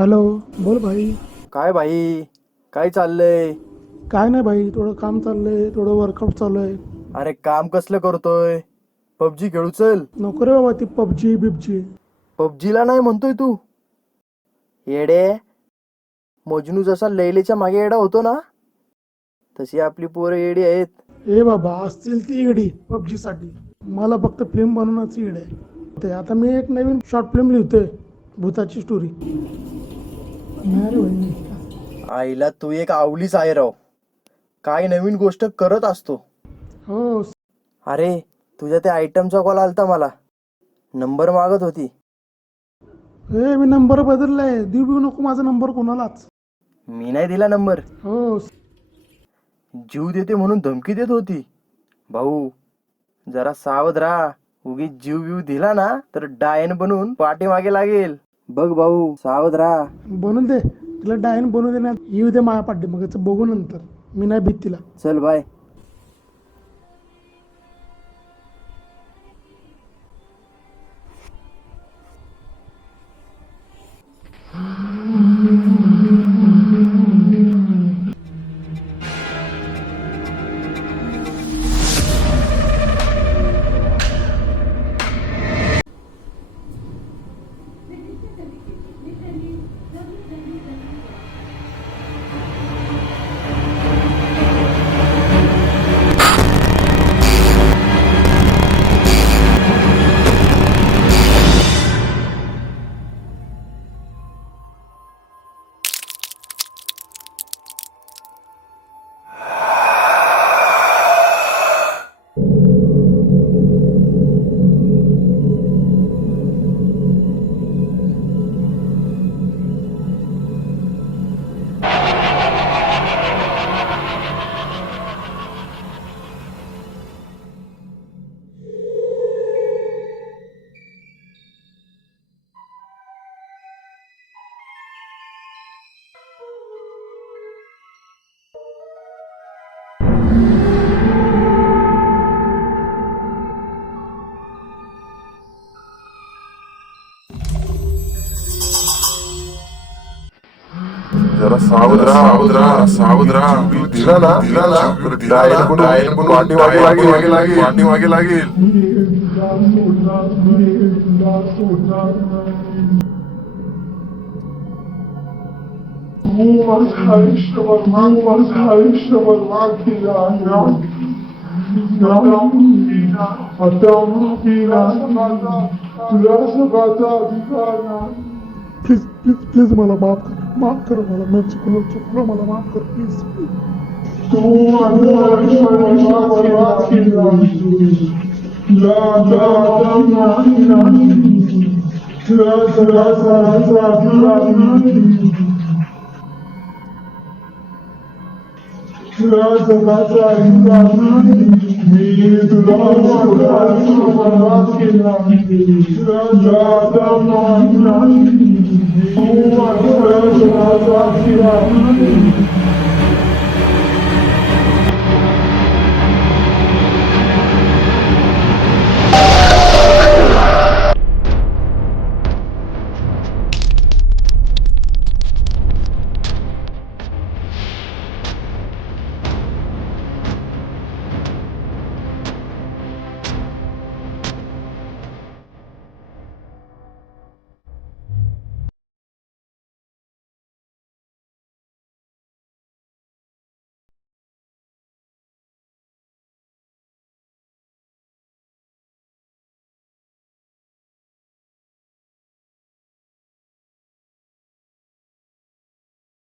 Hello, बोल भाई. काय भाई, काय चाललंय? काय नाही भाई, थोडं काम चाललंय, थोडं वर्कआउट चालू आहे. अरे काम कसलं करतोय? पबजी खेळू चल. नको रे बाबा ती पबजी बिबजी. पबजीला नाही म्हणतोय तू? येडे, मजनू जसा लैलेच्या मागे येडा होतो ना, तशी आपली पोरं येडी आहेत. ए बाबा, असतील ती इडी पबजी साठी. मला फक्त फिल्म बनवण्याची इड आहे. ते आता मी एक नवीन शॉर्ट फिल्म लिहितोय, भूताची स्टोरी. नाही रे भाई. आईला तू एक आवलीच आहे राव. काय नवीन गोष्ट करत असतो. हो. अरे तुझ्या त्या आयटमचा कॉल आलता मला. नंबर मागत होती. ए मी नंबर बदललाय, देऊ बिऊ नको माझा नंबर कोणालाच. मी नाही दिला नंबर. हो. जीव देते म्हणून धमकी देत होती. भाऊ जरा सावध राहा. उगीच जीव बिव दिला ना तर डायन बनून पाठीमागे लागेल. बघ भाऊ, सावध राहा. बनवून दे तिला, डायन बनवून दे ना. येऊ दे माया पाठी, मग बघू नंतर. मी नाही भीत तिला. चल बाय. जरा सावध राहा, सावध राहा. दिला ना तर डायन बनून पाठीमागे लागेल. प्लीज प्लीज प्लीज मला माफ कर मला. मी चुकलो, मला माफ कर प्लीज.